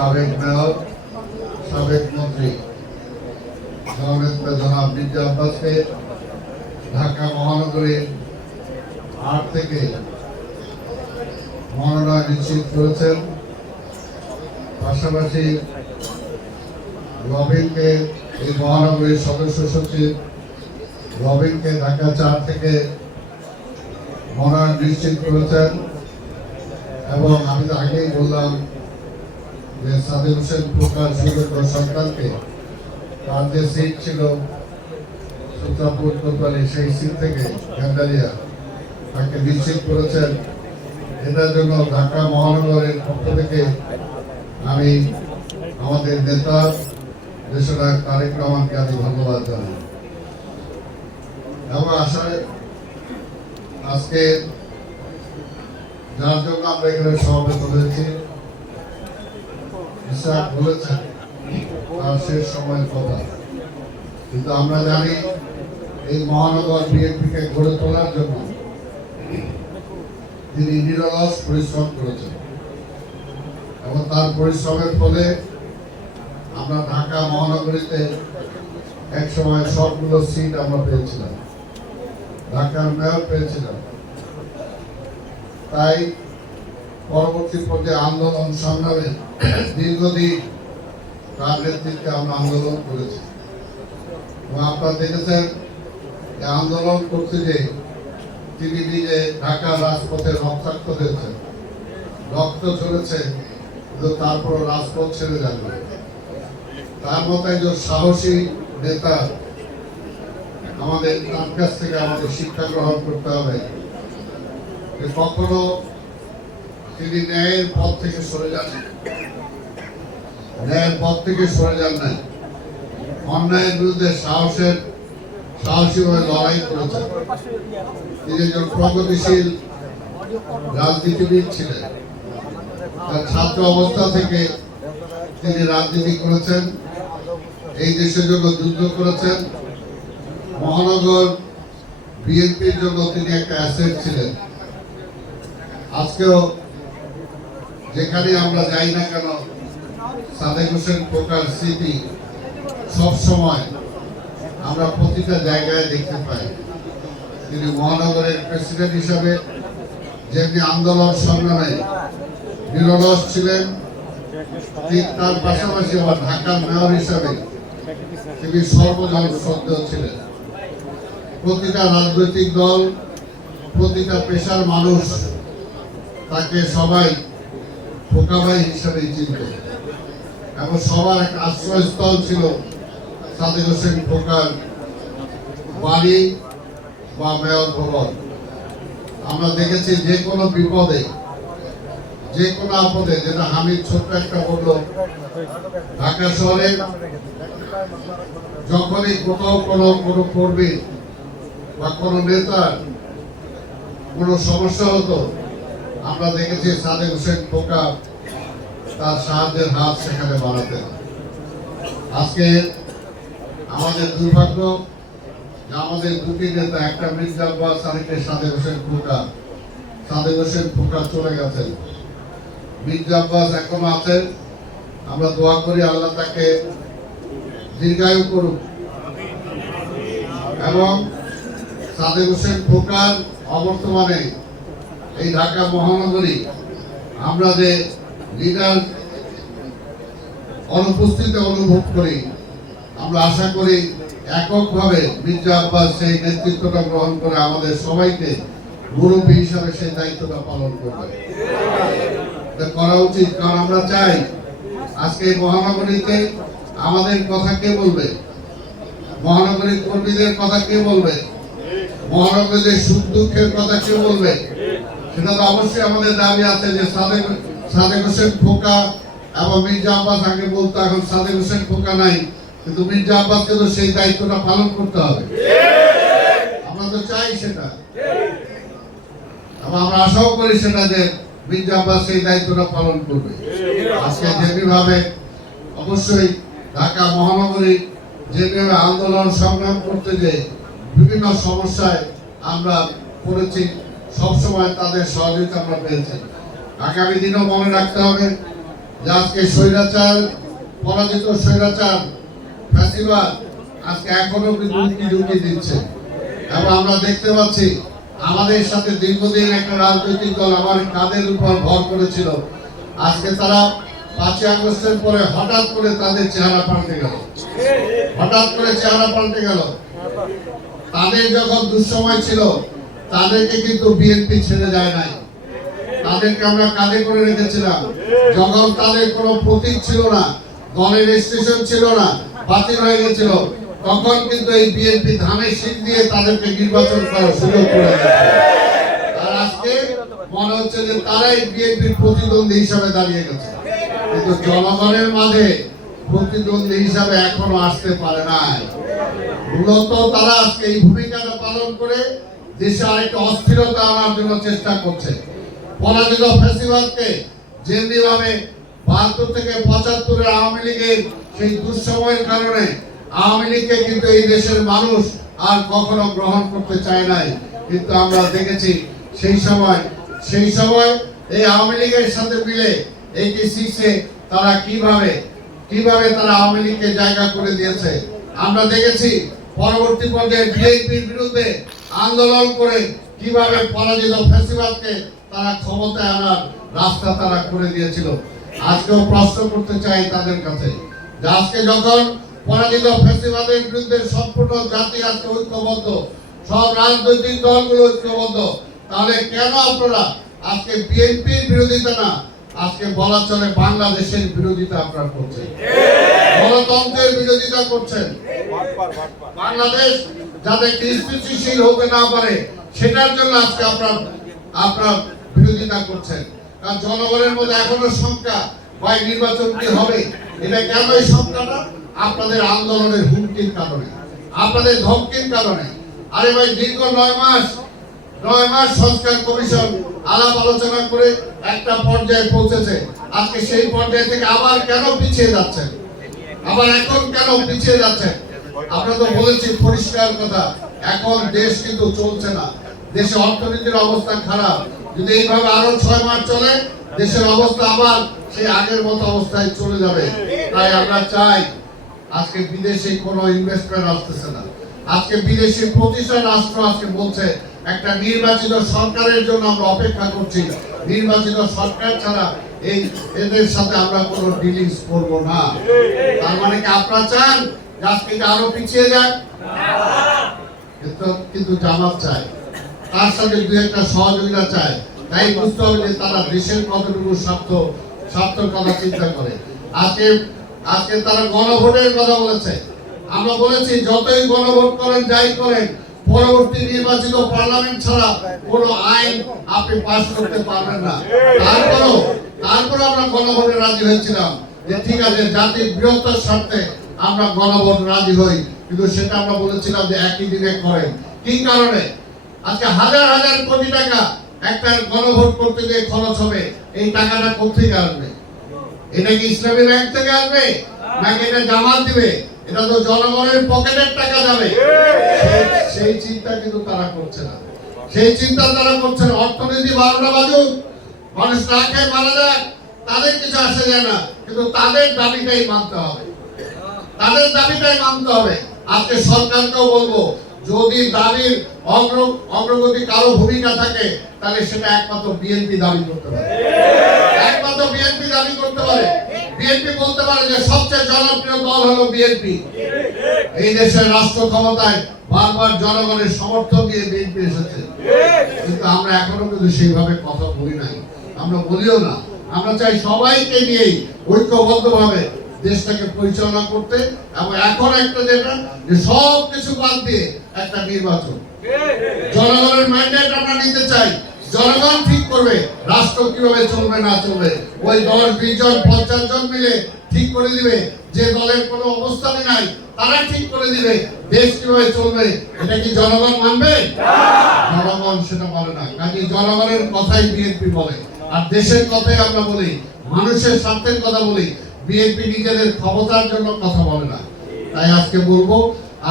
সাবেক মেয়র, সাবেক মন্ত্রী। জননেতা জনাব মির্জা আব্বাসকে ঢাকা মহানগরীর আট থেকে মনোনয়ন নিশ্চিত করেছেন। পাশাপাশি রবিনকে এই মহানগরীর সদস্য সচিব রবিনকে ঢাকা চার থেকে মনোনয়ন নিশ্চিত করেছেন এবং আমি আগেই বললাম যে সাদিক হোসেন প্রকার সুযোগ্য সন্তানকে তার যে সিট ছিল সুত্রাপুর কোতোয়ালি, সেই সিট থেকে গ্যান্ডারিয়া তাকে নিশ্চিত করেছেন। এটার জন্য ঢাকা মহানগরের পক্ষ থেকে আমি আমাদের নেতা দেশনায়ক তারেক রহমানকে আমি ধন্যবাদ জানাই। এবং আশায় আজকে যার জন্য আমরা এখানে সমাবেত হয়েছি ইসরাক বলেছেন তার শেষ সময়ের কথা। কিন্তু আমরা জানি এই মহানগর বিএনপিকে গড়ে তোলার জন্য তিনি নিরলস পরিশ্রম করেছেন। এবং তার পরিশ্রমের ফলে আমরা ঢাকা মহানগরীতে এক সময় সবগুলো সিট আমরা পেয়েছিলাম। ঢাকার মেয়র পেয়েছিলাম। তাই পরবর্তী পর্যায়ে আন্দোলন সংগ্রামে দীর্ঘদিন তার নেতৃত্বে আমরা আন্দোলন করেছি। এবং আপনারা দেখেছেন যে আন্দোলন করতে যে তিনি নিজে ঢাকার রাজপথে রক্তাক্ত হয়েছেন রক্ত ঝরেছে, কিন্তু তারপর রাজপথ ছেড়ে যাবে তার মতো একজন সাহসী নেতা আমাদের তার কাছ থেকে আমাদের শিক্ষা গ্রহণ করতে হবে। কখনো তিনি ন্যায়ের পথ থেকে সরে যান ন্যায়ের পথ থেকে সরে যান নাই। অন্যায়ের বিরুদ্ধে সাহসের সাহসীভাবে লড়াই করেছেন। তিনি একজন প্রগতিশীল রাজনীতিবিদ ছিলেন। তার ছাত্র অবস্থা থেকে তিনি রাজনীতি করেছেন, এই দেশের জন্য যুদ্ধ করেছেন। মহানগর বিএনপির জন্য তিনি একটা অ্যাসেট ছিলেন। আজকেও যেখানে আমরা যাই না কেন, সাদেক হোসেন প্রকার স্মৃতি সব সময় আমরা প্রতিটা জায়গায় দেখতে পাই। তিনি মহানগরের প্রেসিডেন্ট হিসাবে যেমনি আন্দোলন সংগ্রামে নিরলস ছিলেন, ঠিক তার পাশাপাশি আবার ঢাকার মেয়র হিসাবে তিনি সর্বজন শ্রদ্ধেয় ছিলেন। প্রতিটা রাজনৈতিক দল, প্রতিটা পেশার মানুষ তাকে সবাই ফোকাভাই হিসাবে চিনত এবং সবার এক আশ্রয়স্থল ছিল সাদিক হোসেন ফোকার বাড়ি বা মেয়র ভবন। আমরা দেখেছি যে কোনো বিপদে, যে কোনো আপদে, যেটা হামিদ ছোট্ট একটা বলল, ঢাকা শহরে যখনই কোথাও কোনো কোনো কর্মী বা কোনো নেতার কোনো সমস্যা হতো আমরা দেখেছি সাদেক হোসেন খোকা তার সাহায্যের হাত সেখানে বাড়াতেন আজকে আমাদের দুর্ভাগ্য যে আমাদের দুটি নেতা, একটা মির্জা আব্বাস, আরেকটা সাদেক হোসেন খোকা সাদেক হোসেন খোকা চলে গেছেন। মির্জা আব্বাস এখনও আছেন। আমরা দোয়া করি আল্লাহ তাকে দীর্ঘায়ু করুক। এবং সাদেক হোসেন খোকার অবর্তমানে এই ঢাকা মহানগরী, আমরা যে লিডার অনুপস্থিতি অনুভব করি, আমরা আশা করি এককভাবে মির্জা আব্বাস সেই নেতৃত্বটা গ্রহণ করে আমাদের সবাইকে মুরব্বী হিসাবে সেই দায়িত্বটা পালন করবে। করা উচিত, কারণ আমরা চাই আজকে এই মহানগরীতে আমাদের কথা কে বলবে? মহানগরীর কর্মীদের কথা কে বলবে? মহানগরীদের সুখ দুঃখের কথা কে বলবে? সেটা অবশ্যই আমাদের দাবি আছে যে সাদেক সাদেক হোসেন এবং মির্জা আব্বাস, আগে বলতো এখন সাদেক হোসেন নাই, কিন্তু মির্জা আব্বাসকে তো সেই দায়িত্বটা পালন করতে হবে। আমরা তো চাই সেটা। এবং আমরা আশাও করি সেটা যে মির্জা আব্বাস সেই দায়িত্বটা পালন করবে। আজকে যেভাবে অবশ্যই ঢাকা মহানগরী যেভাবে আন্দোলন সংগ্রাম করতে যে বিভিন্ন সমস্যায় আমরা পড়েছি সবসময় তাদের সহযোগিতা আমরা পেয়েছি আগামী দিনও মনে রাখতে হবে যে আজকে স্বৈরাচার, পরাজিত স্বৈরাচার, ফ্যাসিবাদ আজকে এখনও কিন্তু ঢুকি দিচ্ছে। এবং আমরা দেখতে পাচ্ছি আমাদের সাথে দীর্ঘদিন একটা রাজনৈতিক দল আমার কাঁধের উপর ভর করেছিল। আজকে তারা পাঁচই আগস্টের পরে হঠাৎ করে তাদের চেহারা পাল্টে গেল। হঠাৎ করে চেহারা পাল্টে গেল। তাদের যখন দুঃসময় ছিল তাদেরকে কিন্তু বিএনপি ছেড়ে যায় নাই। তাদেরকে আমরা কাঁধে করে রেখেছিলাম। যখন তাদের কোনো প্রতীক ছিল না, দলের রেজিস্ট্রেশন ছিল না, বাতিল হয়ে গেছিল, তখন কিন্তু এই বিএনপি ধানের শীত দিয়ে তাদেরকে নির্বাচন করার সুযোগ করে আর আজকে মনে হচ্ছে যে তারাই বিএনপির প্রতিদ্বন্দ্বী হিসাবে দাঁড়িয়ে গেছে। কিন্তু জনগণের মাঝে প্রতিদ্বন্দ্বী হিসাবে এখনও আসতে পারে নাই। মূলত তারা আজকে এই ভূমিকাটা পালন করে দেশে আরেকটা অস্থিরতা আনার জন্য চেষ্টা করছে। পরাজিত ফ্যাসিবাদকে যেমনি বাহাত্তর থেকে পঁচাত্তরের আওয়ামী লীগের সেই দুঃসময়ের কারণে আওয়ামী লীগকে কিন্তু এই দেশের মানুষ আর কখনো গ্রহণ করতে চায় নাই। কিন্তু আমরা দেখেছি সেই সময় সেই সময় এই আওয়ামী লীগের সাথে মিলে এইটি সিক্সে তারা কীভাবে কীভাবে তারা আওয়ামী লীগকে জায়গা করে দিয়েছে। আমরা দেখেছি পরবর্তী পর্যায়ে বিএনপির বিরুদ্ধে আন্দোলন করে কীভাবে পরাজিত ফ্যাসিবাদকে তারা ক্ষমতায় আনার রাস্তা তারা করে দিয়েছিল। আজকেও প্রশ্ন করতে চাই তাদের কাছে যে আজকে যখন পরাজিত ফ্যাসিবাদের বিরুদ্ধে সম্পূর্ণ জাতি আজকে ঐক্যবদ্ধ সব রাজনৈতিক দলগুলো ঐক্যবদ্ধ তাহলে কেন আপনারা আজকে বিএনপির বিরোধিতা না আজকে বলা চলে বাংলাদেশের বিরোধিতা আপনারা করছেন? গণতন্ত্রের বিরোধিতা করছেন? বাংলাদেশ যাতে স্থিতিশীল হতে না পারে, সেটার জন্য আজকে আপনার আপনার বিরোধিতা করছেন। কারণ জনগণের মধ্যে এখনও শঙ্কা, ভাই, নির্বাচন কি হবে? এটা কেন এই শঙ্কাটা? আপনাদের আন্দোলনের হুমকির কারণে, আপনাদের ধমকির কারণে। আরে ভাই, দীর্ঘ নয় মাস নয় মাস সংস্কার কমিশন আলাপ আলোচনা করে একটা পর্যায়ে পৌঁছেছে। আজকে সেই পর্যায় থেকে আবার কেন পিছিয়ে যাচ্ছেন? আবার এখন কেন পিছিয়ে যাচ্ছেন? আমরা তো বলেছি, পরিষ্কার কথা, এখন দেশ কিন্তু চলছে না। দেশে অর্থনীতির অবস্থা খারাপ। যদি এইভাবে আরও ছয় মাস চলে, দেশের অবস্থা আবার সেই আগের মতো অবস্থায় চলে যাবে। তাই আমরা চাই, আজকে বিদেশে কোনো ইনভেস্টমেন্ট আসতেছে না। আজকে বিদেশি প্রতিষ্ঠান রাষ্ট্র আজকে বলছে, একটা নির্বাচিত সরকারের জন্য আমরা অপেক্ষা করছি। নির্বাচিত সরকার ছাড়া এই এদের সাথে আমরা কোনো ডিলিংস করব না। তার মানে কি আপনারা চান এটা আরও পিছিয়ে যাক। কিন্তু জামাত চায়। তার সাথে দু একটা সহযোগিতা চায়। তাই বুঝতে হবে যে তারা দেশের কতটুকু স্বার্থ চিন্তা করে। আজকে আজকে তারা গণভোটের কথা বলেছে। আমরা বলেছি, যতই গণভোট করেন, যাই করেন, পরবর্তী নির্বাচিত পার্লামেন্ট ছাড়া কোনো আইন আপনি পাস করতে পারবেন না। তারপরও তারপরে আমরা গণভোটে রাজি হয়েছিলাম যে ঠিক আছে, জাতির বৃহত্তর স্বার্থে আমরা গণভোট রাজি হই, কিন্তু সেটা আমরা বলেছিলাম যে একই দিনে করেন কি কারণে? আজকে হাজার হাজার কোটি টাকা একটা গণভোট করতে গিয়ে খরচ হবে, এই টাকাটা কোথেকে আসবে এটা কি ইসলামী ব্যাংক থেকে আসবে নাকি এটা জামাত দিবে? এটা তো জনগণের পকেটের টাকা যাবে। সেই- সেই চিন্তা কিন্তু তারা করছে না। সেই চিন্তা তারা করছে না। অর্থনীতি বারোটা বাজুক, মানুষ না খেয়ে মারা যাক, তাদের কিছু আসে যায় না, কিন্তু তাদের দাবিটাই মানতে হবে। তাদের দাবিটাই মানতে হবে। আজকে সরকারকেও বলব, যদি দাবির অগ্র অগ্রগতি কারও ভূমিকা থাকে, তাহলে সেটা একমাত্র বিএনপি দাবি করতে পারে। একমাত্র বিএনপি দাবি করতে পারে। বিএনপি বলতে পারে যে সবচেয়ে জনপ্রিয় দল হলো বিএনপি। এই দেশের রাষ্ট্র ক্ষমতায় বারবার জনগণের সমর্থন দিয়ে বিএনপি এসেছে। কিন্তু আমরা এখনও কিন্তু সেইভাবে কথা বলি নাই। আমরা বলিও না। আমরা চাই সবাইকে নিয়েই ঐক্যবদ্ধভাবে দেশটাকে পরিচালনা করতে এবং এখন একটা যেটা যে সব কিছু বাদ দিয়ে একটা নির্বাচন। জনগণের ম্যান্ডেট আমরা নিতে চাই। জনগণ ঠিক করবে রাষ্ট্র কীভাবে চলবে না চলবে। ওই দশ বিশ জন পঞ্চাশ জন মিলে ঠিক করে দিবে। যে দলের কোনো অবস্থানে নাই তারা ঠিক করে দিবে। দেশ কীভাবে চলবে এটা কি জনগণ মানবে? জনগণ সেটা বলে না কাজে জনগণের কথাই বিএনপি বলে। আর দেশের কথাই আমরা বলি মানুষের স্বার্থের কথা বলি। বিএনপি নিজেদের ক্ষমতার জন্য কথা বলে না। তাই আজকে বলব,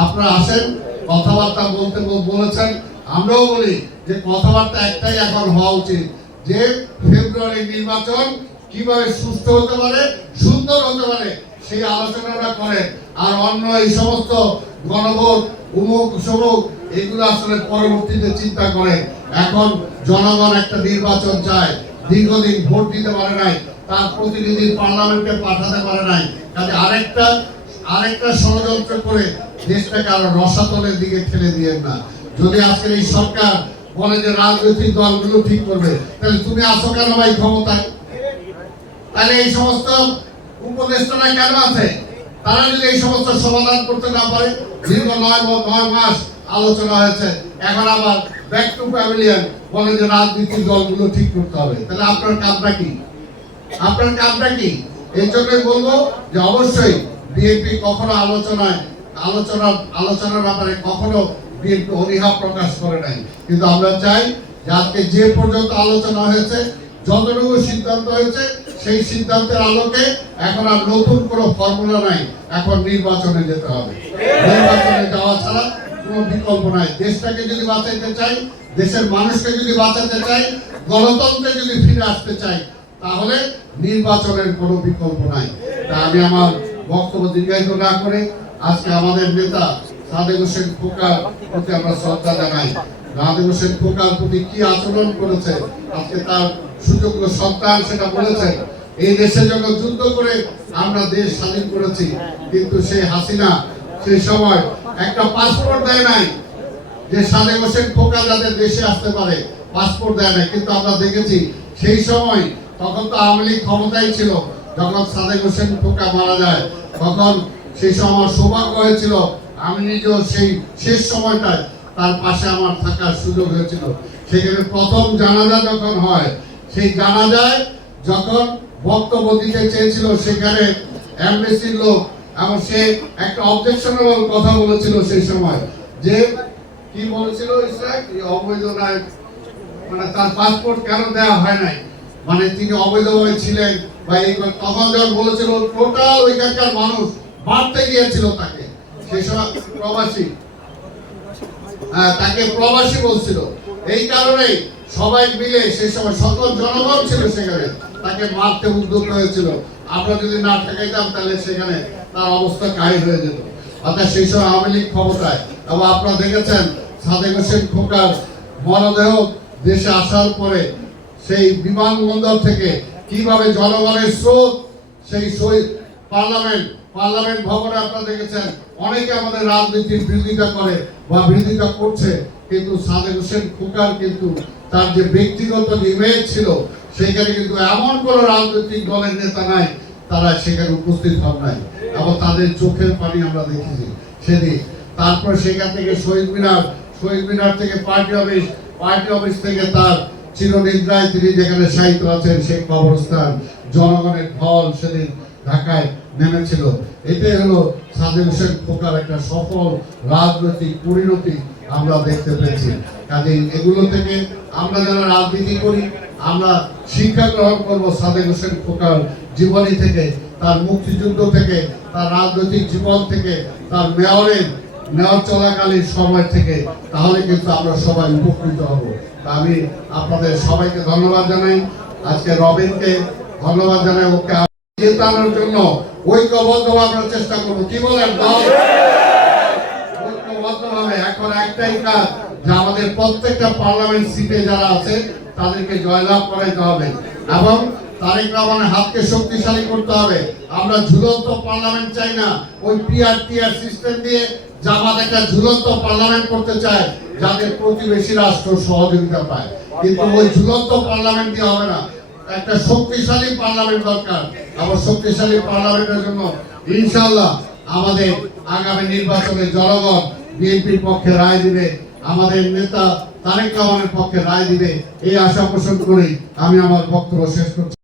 আপনারা আসেন, কথাবার্তা বলতে বলেছেন। আমরাও বলি যে কথাবার্তা একটাই এখন হওয়া উচিত, যে ফেব্রুয়ারি নির্বাচন কীভাবে সুস্থ হতে পারে, সুন্দর হতে পারে, সেই আলোচনাটা করেন। আর অন্য এই সমস্ত গণভোট, উমুক, সমুক, এগুলো আসলে পরবর্তীতে চিন্তা করেন। এখন জনগণ একটা নির্বাচন চায়, দীর্ঘদিন ভোট দিতে পারে নাই তার প্রতিনিধি পার্লামেন্টে পাঠাতে পারে নাই। কাজে আরেকটা আরেকটা ষড়যন্ত্র করে দেশটাকে আরও রসাতলের দিকে ঠেলে দিয়েন না। যদি আজকের এই সরকার বলে যে রাজনৈতিক দলগুলো ঠিক করবে, তাহলে তুমি আসো কেন ভাই ক্ষমতায়? তাহলে এই সমস্ত উপদেষ্টারা কেন আছে? তারা যদি এই সমস্ত সমাধান করতে না পারে, দীর্ঘ নয় নয় মাস আলোচনা হয়েছে। এখন আবার ব্যাক টু প্যাভিলিয়ন বলে যে রাজনৈতিক দলগুলো ঠিক করতে হবে। তাহলে আপনার কাজটা কি? আপনার কাজটা কি? এই জন্যই বলব যে অবশ্যই বিএনপি কখনো আলোচনায় আলোচনা আলোচনার ব্যাপারে কখনো বিএনপি অনীহা প্রকাশ করে নাই। কিন্তু আমরা চাই যে আজকে যে পর্যন্ত আলোচনা হয়েছে, যতটুকু সিদ্ধান্ত হয়েছে, সেই সিদ্ধান্তের আলোকে এখন আর নতুন কোনো ফর্মুলা নাই, এখন নির্বাচনে যেতে হবে। নির্বাচনে যাওয়া ছাড়া কোনো বিকল্প নাই। দেশটাকে যদি বাঁচাইতে চাই, দেশের মানুষকে যদি বাঁচাতে চাই, গণতন্ত্রে যদি ফিরে আসতে চাই তাহলে নির্বাচনের কোনো বিকল্প নাই। তা আমি আমার বক্তব্য দীর্ঘায়িত না করে আজকে আমাদের নেতা সাদেক হোসেন খোকার প্রতি আমরা শ্রদ্ধা জানাই। সাদেক হোসেন খোকার প্রতি কি আচরণ করেছে, আজকে তার সুযোগ্য সন্তান সেটা বলেছেন। এই দেশের জন্য যুদ্ধ করে আমরা দেশ স্বাধীন করেছি, কিন্তু সেই হাসিনা সেই সময় একটা পাসপোর্ট দেয় নাই যে সাদেক হোসেন খোকা যাতে দেশে আসতে পারে পাসপোর্ট দেয় নাই। কিন্তু আমরা দেখেছি সেই সময় তখন তো আওয়ামী লীগ ক্ষমতায় ছিল, যখন সাদেক হোসেন খোকা মারা যায়, তখন সেই সময় আমার সৌভাগ্য হয়েছিল, আমি নিজেও সেই শেষ সময়টায় তার পাশে আমার থাকার সুযোগ হয়েছিল। সেখানে প্রথম জানাজা যখন হয়, সেই জানাজায় যখন বক্তব্য দিতে চেয়েছিল, সেখানে এমবেসির লোক এবং সে একটা অবজেকশনেবল কথা বলেছিল সেই সময়, যে কি বলেছিল অবৈধ নায়ক মানে তার পাসপোর্ট কেন দেওয়া হয় নাই? মানে তিনি অবৈধভাবে ছিলেন বা এই তখন যখন বলেছিল টোটাল ওইখানকার মানুষ বাড়তে গিয়েছিল তাকে সেই সময় প্রবাসী হ্যাঁ, তাকে প্রবাসী বলছিল। এই কারণেই সবাই মিলে সেই সময় সকল জনগণ ছিল সেখানে তাকে মারতে উদ্যোগ হয়েছিল। আমরা যদি না ঠেকাইতাম তাহলে সেখানে তার অবস্থা কাহিল হয়ে যেত। অর্থাৎ সেই সময় আওয়ামী লীগ ক্ষমতায়। এবং আপনারা দেখেছেন সাদেক হোসেন খোকার মরদেহ দেশে আসার পরে সেই বিমানবন্দর থেকে কীভাবে জনগণের স্রোত, সেই পার্লামেন্ট পার্লামেন্ট ভবনে আপনারা দেখেছেন, অনেকে আমাদের রাজনীতির বিরোধিতা করে বা বিরোধিতা করছে, কিন্তু সাদেক হোসেন খোকার কিন্তু তার যে ব্যক্তিগত ইমেজ ছিল, সেখানে কিন্তু এমন কোন রাজনৈতিক দলের নেতা নাই, তারা সেখানে উপস্থিত হন নাই। এবং তাদের চোখের পানি আমরা দেখেছি। সেদিন তারপর সেখান থেকে শহীদ মিনার শহীদ মিনার থেকে পার্টি অফিস পার্টি অফিস থেকে তার চিরনিদ্রায় তিনি যেখানে সাহিত্য আছেন সেই কবরস্থান, জনগণের ঢল সেদিন ঢাকায় নেমেছিল। এটাই হলো সাদেক হোসেন খোকার একটা সফল রাজনৈতিক পরিণতি আমরা দেখতে পেয়েছি। কাজে এগুলো থেকে আমরা যারা রাজনীতি করি, আমরা শিক্ষা গ্রহণ করব সাদেক হোসেন খোকার জীবনী থেকে, তার মুক্তিযুদ্ধ থেকে, তার রাজনৈতিক জীবন থেকে, তার মেয়রের মেয়র চলাকালীন সময় থেকে, তাহলে কিন্তু আমরা সবাই উপকৃত হব। আমি আপনাদের সবাইকে ধন্যবাদ জানাই। আজকে রবিনকে ধন্যবাদ জানাই, ওকে জেতানোর জন্য ঐক্যবদ্ধভাবে চেষ্টা করব। কি বলেন ঐক্যবদ্ধভাবে এখন একটাই কাজ, যে আমাদের প্রত্যেকটা পার্লামেন্ট সিটে যারা আছে, তাদেরকে জয়লাভ করাইতে হবে। এবং তারেক রহমানের হাতকে শক্তিশালী করতে হবে। আমরা ঝুলন্ত পার্লামেন্ট চাই না। ওই পিআর টিআর সিস্টেম দিয়ে জামাত একটা ঝুলন্ত পার্লামেন্ট করতে চায় যাতে প্রতিবেশী রাষ্ট্র সহযোগিতা পায়। কিন্তু ওই ঝুলন্ত পার্লামেন্ট দিয়ে হবে না। একটা শক্তিশালী পার্লামেন্ট দরকার। আবার শক্তিশালী পার্লামেন্টের জন্য ইনশাল্লাহ আমাদের আগামী নির্বাচনে জনগণ বিএনপির পক্ষে রায় দিবে, আমাদের নেতা তারেক রহমানের পক্ষে রায় দিবে। এই আশা পোষণ করেই আমি আমার বক্তব্য শেষ করছি।